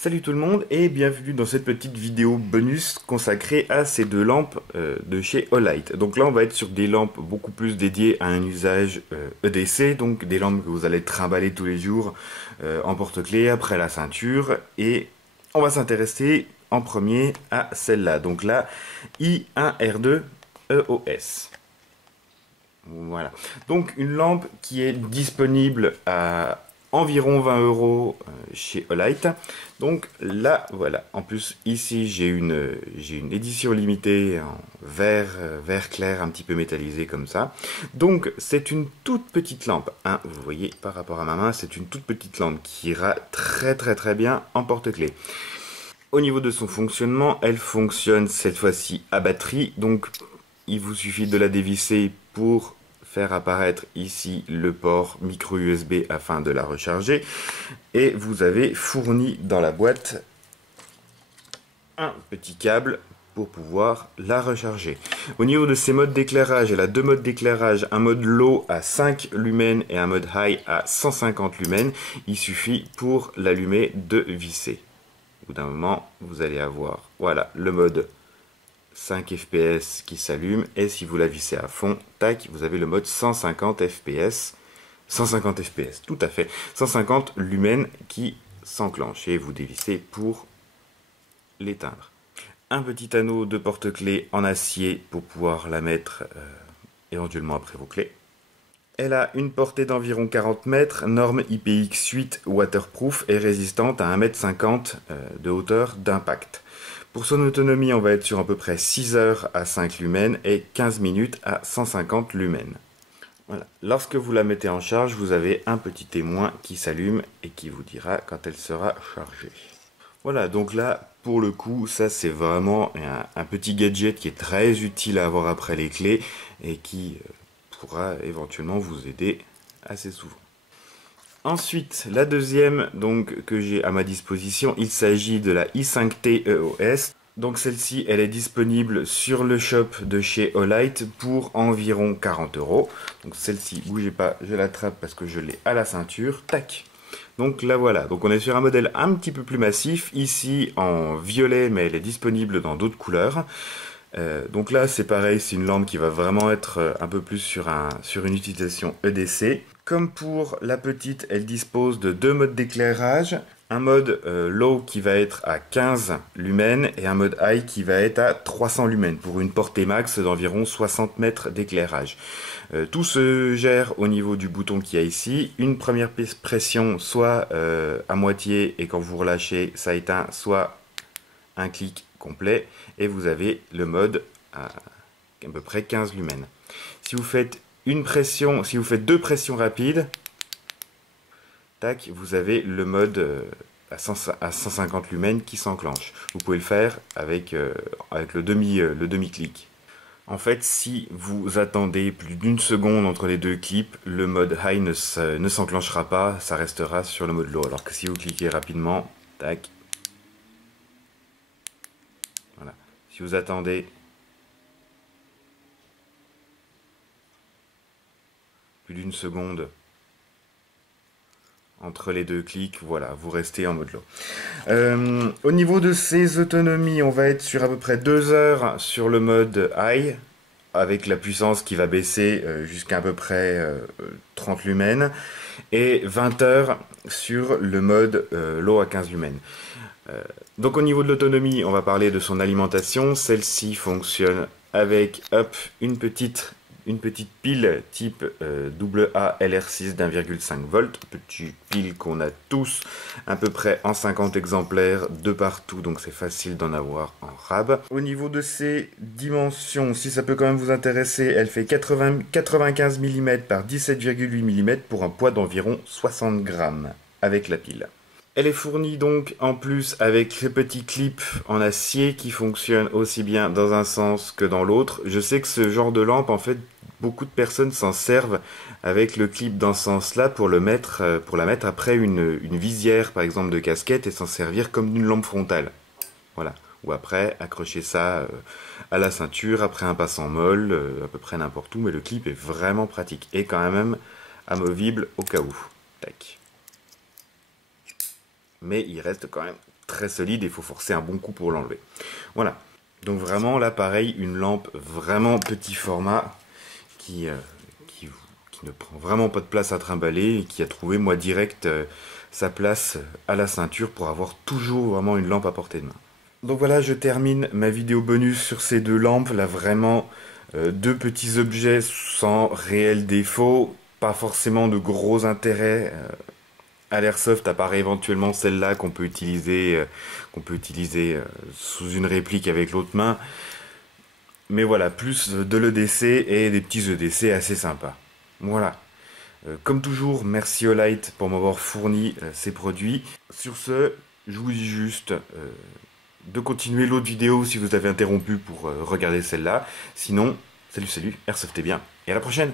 Salut tout le monde et bienvenue dans cette petite vidéo bonus consacrée à ces deux lampes de chez Olight. Donc là on va être sur des lampes beaucoup plus dédiées à un usage EDC, donc des lampes que vous allez trimballer tous les jours en porte-clés après la ceinture, et on va s'intéresser en premier à celle-là, donc la I1R2 EOS. Voilà, donc une lampe qui est disponible à environ 20 € chez Olight. Donc là, voilà. En plus, ici, j'ai une édition limitée en vert clair, un petit peu métallisé comme ça. Donc, c'est une toute petite lampe, hein. Vous voyez, par rapport à ma main, c'est une toute petite lampe qui ira très bien en porte-clés. Au niveau de son fonctionnement, elle fonctionne cette fois-ci à batterie. Donc, il vous suffit de la dévisser pour faire apparaître ici le port micro USB afin de la recharger, et vous avez fourni dans la boîte un petit câble pour pouvoir la recharger. Au niveau de ces modes d'éclairage, elle a deux modes d'éclairage, un mode low à 5 lumens et un mode high à 150 lumens. Il suffit pour l'allumer de visser. Au bout d'un moment, vous allez avoir, voilà, le mode 5 fps qui s'allume, et si vous la vissez à fond, tac, vous avez le mode 150 fps. 150 fps, tout à fait. 150 lumens qui s'enclenche, et vous dévissez pour l'éteindre. Un petit anneau de porte-clés en acier pour pouvoir la mettre éventuellement après vos clés. Elle a une portée d'environ 40 mètres, norme IPX8 waterproof et résistante à 1,50 m de hauteur d'impact. Pour son autonomie, on va être sur à peu près 6 heures à 5 lumens et 15 minutes à 150 lumens. Voilà. Lorsque vous la mettez en charge, vous avez un petit témoin qui s'allume et qui vous dira quand elle sera chargée. Voilà, donc là, pour le coup, ça c'est vraiment un petit gadget qui est très utile à avoir après les clés et qui pourra éventuellement vous aider assez souvent. Ensuite, la deuxième donc, que j'ai à ma disposition, il s'agit de la i5T EOS. Donc celle-ci, elle est disponible sur le shop de chez Olight pour environ 40 €. Donc celle-ci, bougez pas, je l'attrape parce que je l'ai à la ceinture. Tac. Donc là voilà, donc on est sur un modèle un petit peu plus massif, ici en violet, mais elle est disponible dans d'autres couleurs. Donc là c'est pareil, c'est une lampe qui va vraiment être un peu plus sur une utilisation EDC. Comme pour la petite, elle dispose de deux modes d'éclairage. Un mode low qui va être à 15 lumens et un mode high qui va être à 300 lumens pour une portée max d'environ 60 mètres d'éclairage. Tout se gère au niveau du bouton qu'il y a ici. Une première pression soit à moitié, et quand vous relâchez ça éteint, soit un clic complet, et vous avez le mode à peu près 15 lumens. Si vous faites deux pressions rapides, tac, vous avez le mode à 150 lumens qui s'enclenche. Vous pouvez le faire avec le demi-clic. En fait, si vous attendez plus d'une seconde entre les deux clips, le mode high ne s'enclenchera pas, ça restera sur le mode low. Alors que si vous cliquez rapidement, tac, voilà. Si vous attendez plus d'une seconde entre les deux clics, voilà, vous restez en mode low. Au niveau de ses autonomies, on va être sur à peu près 2 heures sur le mode high, avec la puissance qui va baisser jusqu'à à peu près 30 lumens, et 20 heures sur le mode low à 15 lumens. Donc au niveau de l'autonomie, on va parler de son alimentation. Celle-ci fonctionne avec une petite pile type AA LR6 d'1,5 volts, petite pile qu'on a tous à peu près en 50 exemplaires de partout, donc c'est facile d'en avoir en rab. Au niveau de ses dimensions, si ça peut quand même vous intéresser, elle fait 95 mm par 17,8 mm pour un poids d'environ 60 grammes avec la pile. Elle est fournie donc en plus avec ces petits clips en acier qui fonctionnent aussi bien dans un sens que dans l'autre. Je sais que ce genre de lampe, en fait, beaucoup de personnes s'en servent avec le clip dans ce sens-là pour la mettre après une visière, par exemple, de casquette, et s'en servir comme une lampe frontale. Voilà. Ou après, accrocher ça à la ceinture, après un passant molle, à peu près n'importe où, mais le clip est vraiment pratique et quand même amovible au cas où. Tac. Mais il reste quand même très solide et il faut forcer un bon coup pour l'enlever. Voilà. Donc vraiment là pareil, une lampe vraiment petit format qui ne prend vraiment pas de place à trimballer et qui a trouvé moi direct sa place à la ceinture pour avoir toujours vraiment une lampe à portée de main. Donc voilà, je termine ma vidéo bonus sur ces deux lampes. Là vraiment deux petits objets sans réel défaut, pas forcément de gros intérêt. À l'airsoft, à part éventuellement celle-là qu'on peut utiliser sous une réplique avec l'autre main. Mais voilà, plus de l'EDC et des petits EDC assez sympas. Voilà. Comme toujours, merci Olight pour m'avoir fourni ces produits. Sur ce, je vous dis juste de continuer l'autre vidéo si vous avez interrompu pour regarder celle-là. Sinon, salut, Airsoftez bien et à la prochaine!